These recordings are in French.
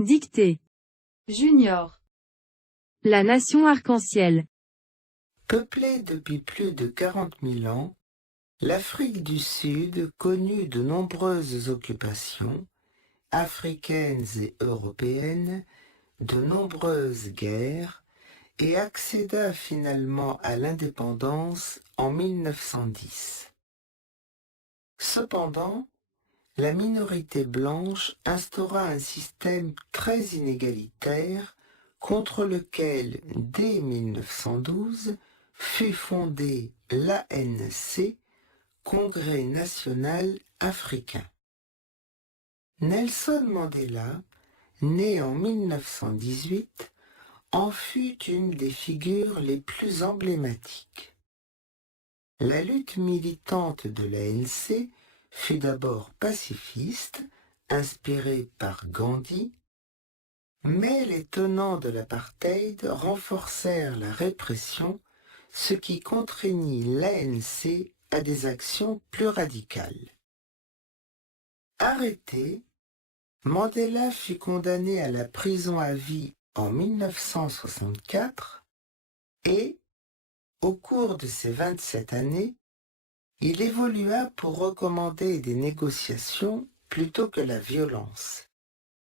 Dictée. Junior. La nation arc-en-ciel. Peuplée depuis plus de 40 000 ans, l'Afrique du Sud connut de nombreuses occupations, africaines et européennes, de nombreuses guerres, et accéda finalement à l'indépendance en 1910. Cependant, la minorité blanche instaura un système très inégalitaire contre lequel, dès 1912, fut fondé l'ANC, Congrès national africain. Nelson Mandela, né en 1918, en fut une des figures les plus emblématiques. La lutte militante de l'ANC fut d'abord pacifiste, inspirée par Gandhi, mais les tenants de l'apartheid renforcèrent la répression, ce qui contraignit l'ANC à des actions plus radicales. Arrêté, Mandela fut condamné à la prison à vie en 1964 et, au cours de ces 27 années, il évolua pour recommander des négociations plutôt que la violence.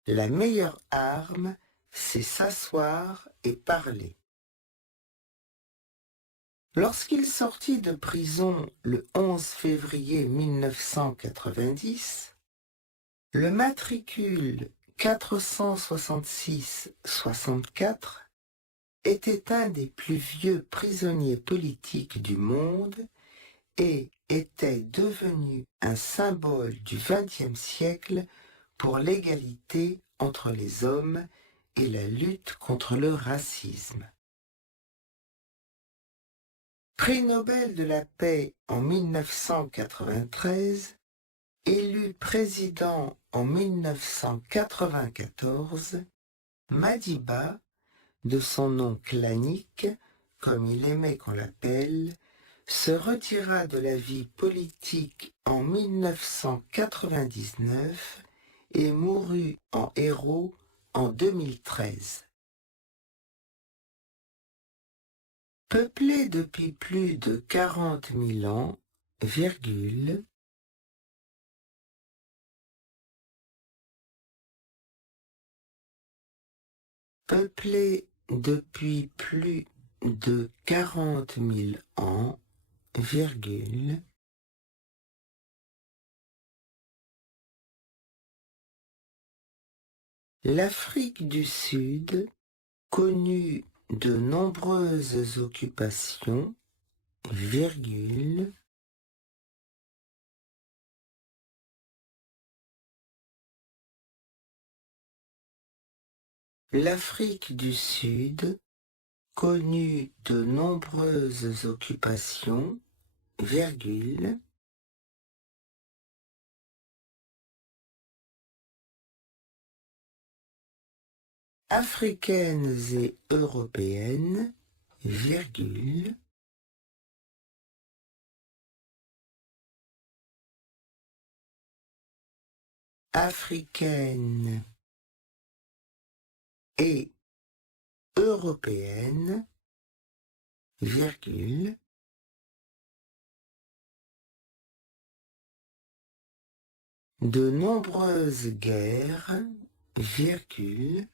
La meilleure arme, c'est s'asseoir et parler. Lorsqu'il sortit de prison le 11 février 1990, le matricule 466-64 était un des plus vieux prisonniers politiques du monde et était devenu un symbole du XXe siècle pour l'égalité entre les hommes et la lutte contre le racisme. Prix Nobel de la paix en 1993, élu président en 1994, Madiba, de son nom clanique, comme il aimait qu'on l'appelle, se retira de la vie politique en 1999 et mourut en héros en 2013. Peuplée depuis plus de 40 000 ans, virgule, peuplée depuis plus de 40 000 ans, virgule, l'Afrique du Sud connut de nombreuses occupations, virgule, l'Afrique du Sud connut de nombreuses occupations, virgule, africaines et européennes, virgule, africaines et européennes, virgule, de nombreuses guerres, virgule,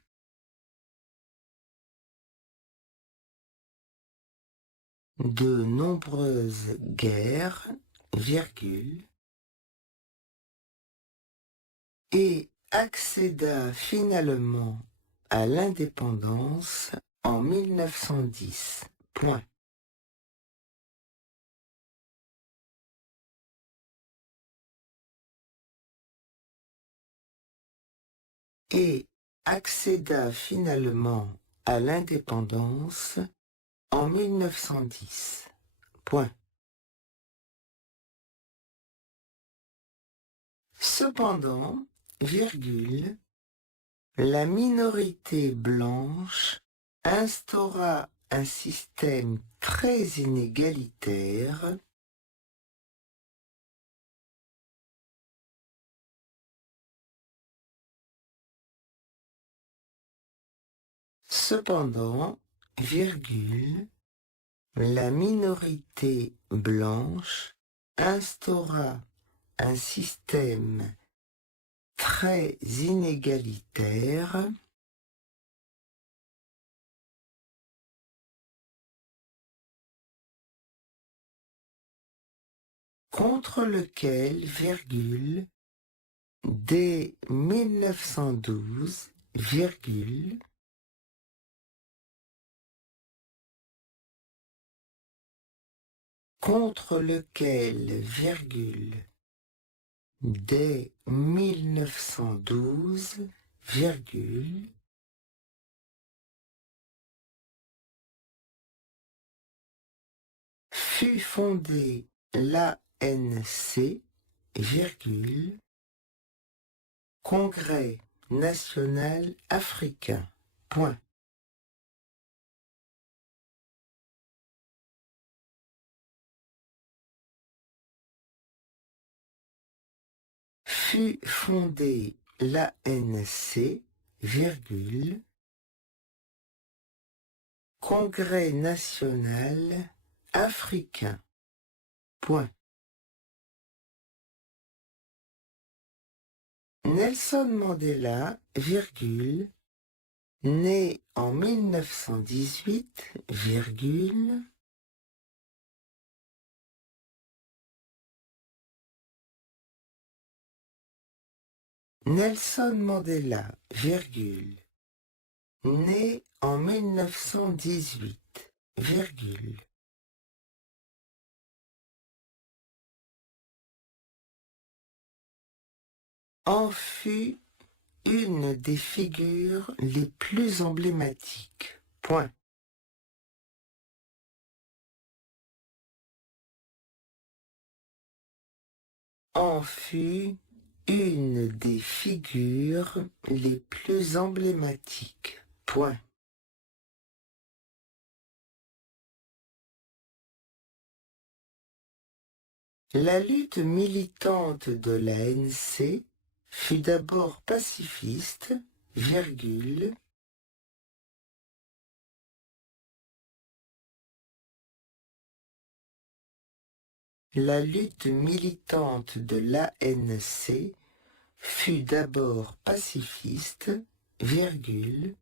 de nombreuses guerres, virgule, et accéda finalement à l'indépendance en 1910. Point. Et accéda finalement à l'indépendance en 1910. Point. Cependant, virgule, la minorité blanche instaura un système très inégalitaire Cependant, virgule, la minorité blanche instaura un système très inégalitaire contre lequel, virgule, dès 1912, virgule, contre lequel, virgule, dès 1912, virgule, fut fondée l'ANC, virgule, Congrès national africain. Point. Fut fondée l'ANC, virgule, Congrès national africain. Point. Nelson Mandela, virgule, né en 1918, virgule, Nelson Mandela, virgule, né en 1918, virgule, en fut une des figures les plus emblématiques. Point. En fut une des figures les plus emblématiques. Point. La lutte militante de l'ANC fut d'abord pacifiste, virgule, la lutte militante de l'ANC fut d'abord pacifiste, virgule,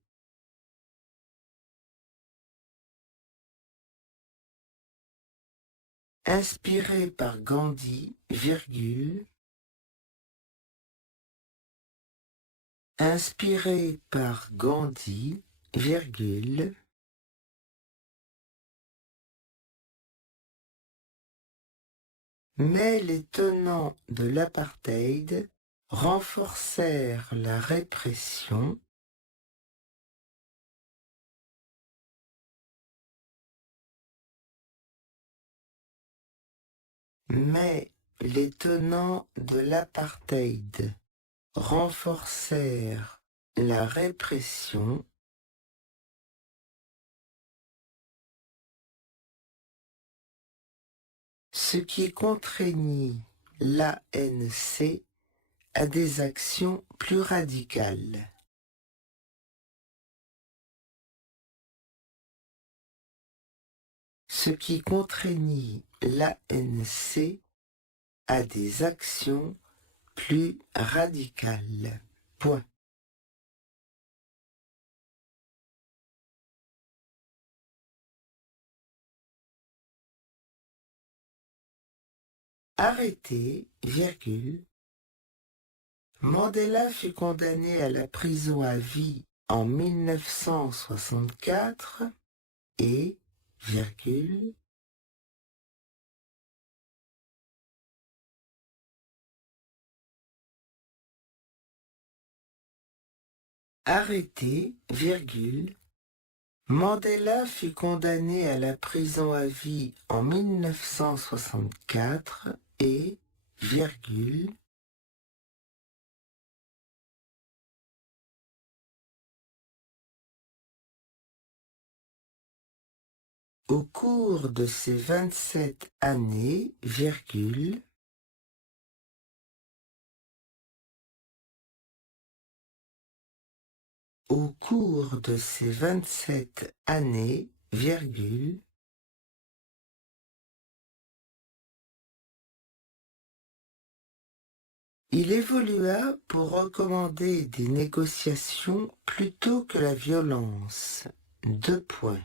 inspirée par Gandhi, virgule, inspirée par Gandhi, virgule, mais les tenants de l'apartheid renforcèrent la répression mais les tenants de l'apartheid renforcèrent la répression ce qui contraignit l'ANC à des actions plus radicales. Ce qui contraignit l'ANC à des actions plus radicales. Point. Arrêté, virgule, Mandela fut condamné à la prison à vie en 1964 et, virgule, arrêté, virgule, Mandela fut condamné à la prison à vie en 1964 et, virgule, au cours de ces 27 années, virgule, Au cours de ces 27 années, virgule, il évolua pour recommander des négociations plutôt que la violence. 2 points.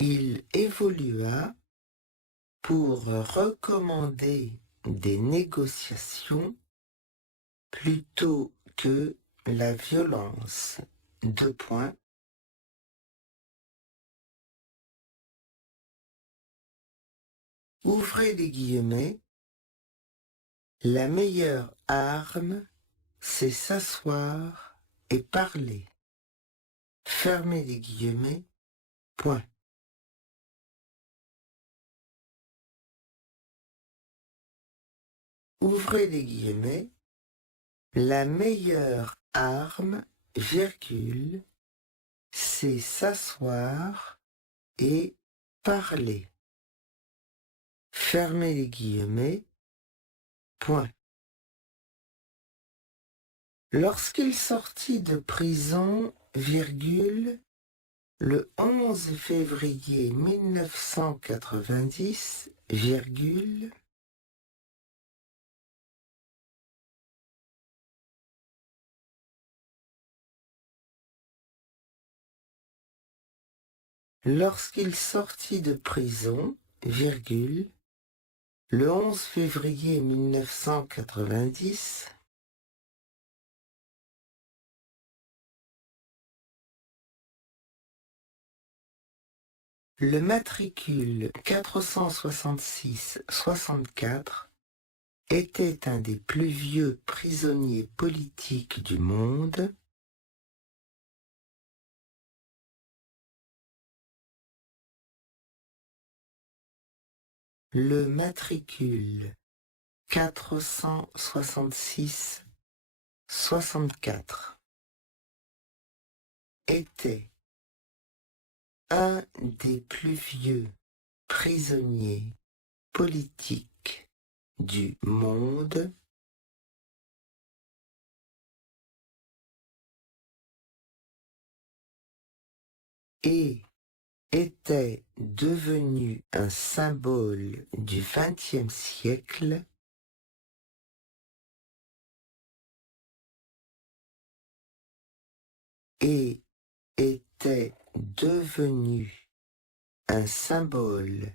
Il évolua pour recommander des négociations plutôt que la violence. 2 points. Ouvrez les guillemets. La meilleure arme, c'est s'asseoir et parler. Fermez les guillemets. Point. Ouvrez les guillemets. La meilleure arme, virgule, c'est s'asseoir et parler. Fermez les guillemets. Point. Lorsqu'il sortit de prison, virgule, le 11 février 1990, virgule, lorsqu'il sortit de prison, virgule, le 11 février 1990, le matricule 466-64 était un des plus vieux prisonniers politiques du monde. Le matricule 466-64 était un des plus vieux prisonniers politiques du monde et était devenu un symbole du XXe siècle et était devenu un symbole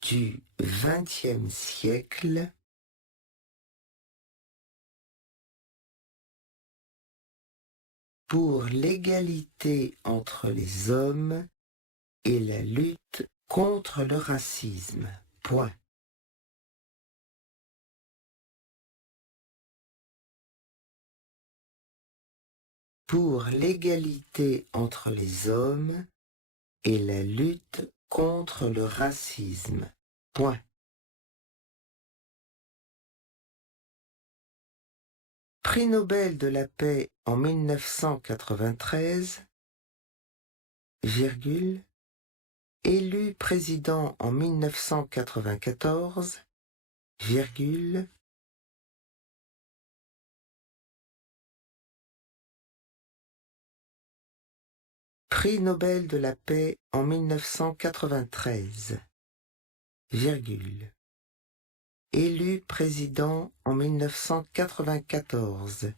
du XXe siècle pour l'égalité entre les hommes et la lutte contre le racisme. Point. Pour l'égalité entre les hommes et la lutte contre le racisme. Point. Prix Nobel de la paix en 1993, virgule, élu président en 1994, virgule, Prix Nobel de la paix en 1993, virgule, élu président en 1994,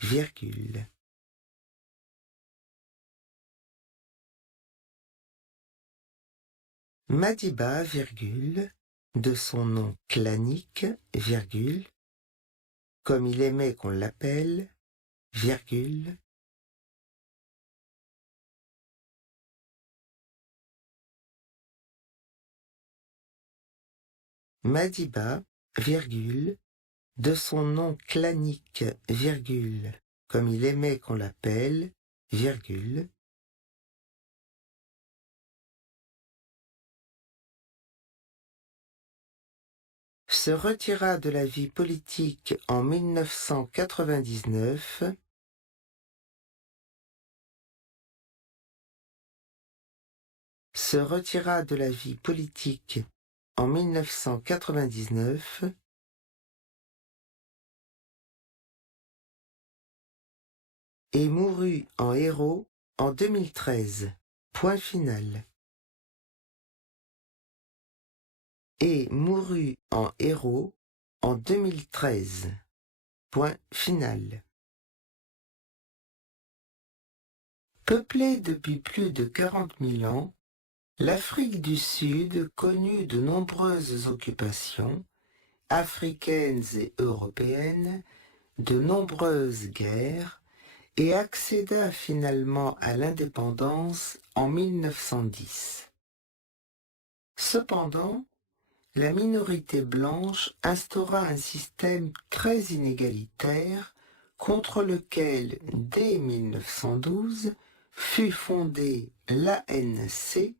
virgule. Madiba, virgule, de son nom clanique, virgule, comme il aimait qu'on l'appelle, virgule, Madiba, virgule, de son nom clanique, virgule, comme il aimait qu'on l'appelle, virgule, se retira de la vie politique en 1999, se retira de la vie politique en 1999 et mourut en héros en 2013. Point final. Et mourut en héros en 2013. Point final. Peuplée depuis plus de 40 000 ans, l'Afrique du Sud connut de nombreuses occupations, africaines et européennes, de nombreuses guerres, et accéda finalement à l'indépendance en 1910. Cependant, la minorité blanche instaura un système très inégalitaire contre lequel, dès 1912, fut fondé l'ANC,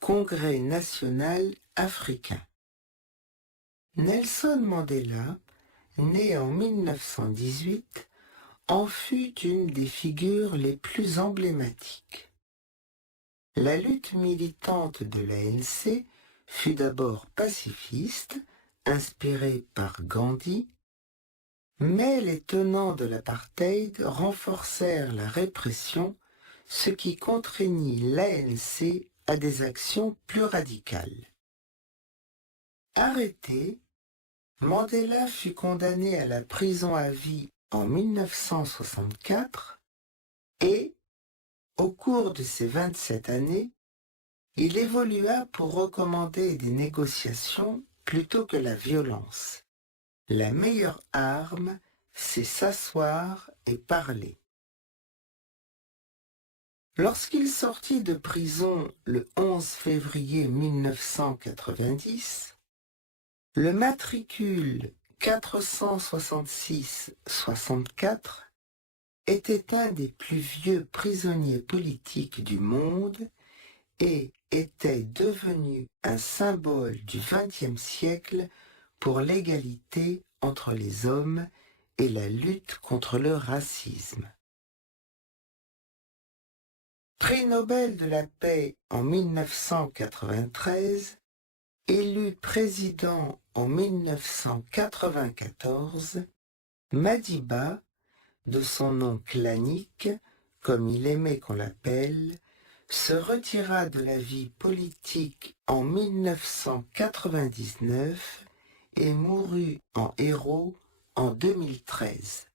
Congrès national africain. Nelson Mandela, né en 1918, en fut une des figures les plus emblématiques. La lutte militante de l'ANC fut d'abord pacifiste, inspirée par Gandhi, mais les tenants de l'apartheid renforcèrent la répression, ce qui contraignit l'ANC à des actions plus radicales. Arrêté, Mandela fut condamné à la prison à vie en 1964 et, au cours de ces 27 années, il évolua pour recommander des négociations plutôt que la violence. La meilleure arme, c'est s'asseoir et parler. Lorsqu'il sortit de prison le 11 février 1990, le matricule 466-64 était un des plus vieux prisonniers politiques du monde et était devenu un symbole du XXe siècle pour l'égalité entre les hommes et la lutte contre le racisme. Prix Nobel de la paix en 1993, élu président en 1994, Madiba, de son nom clanique, comme il aimait qu'on l'appelle, se retira de la vie politique en 1999 et mourut en héros en 2013.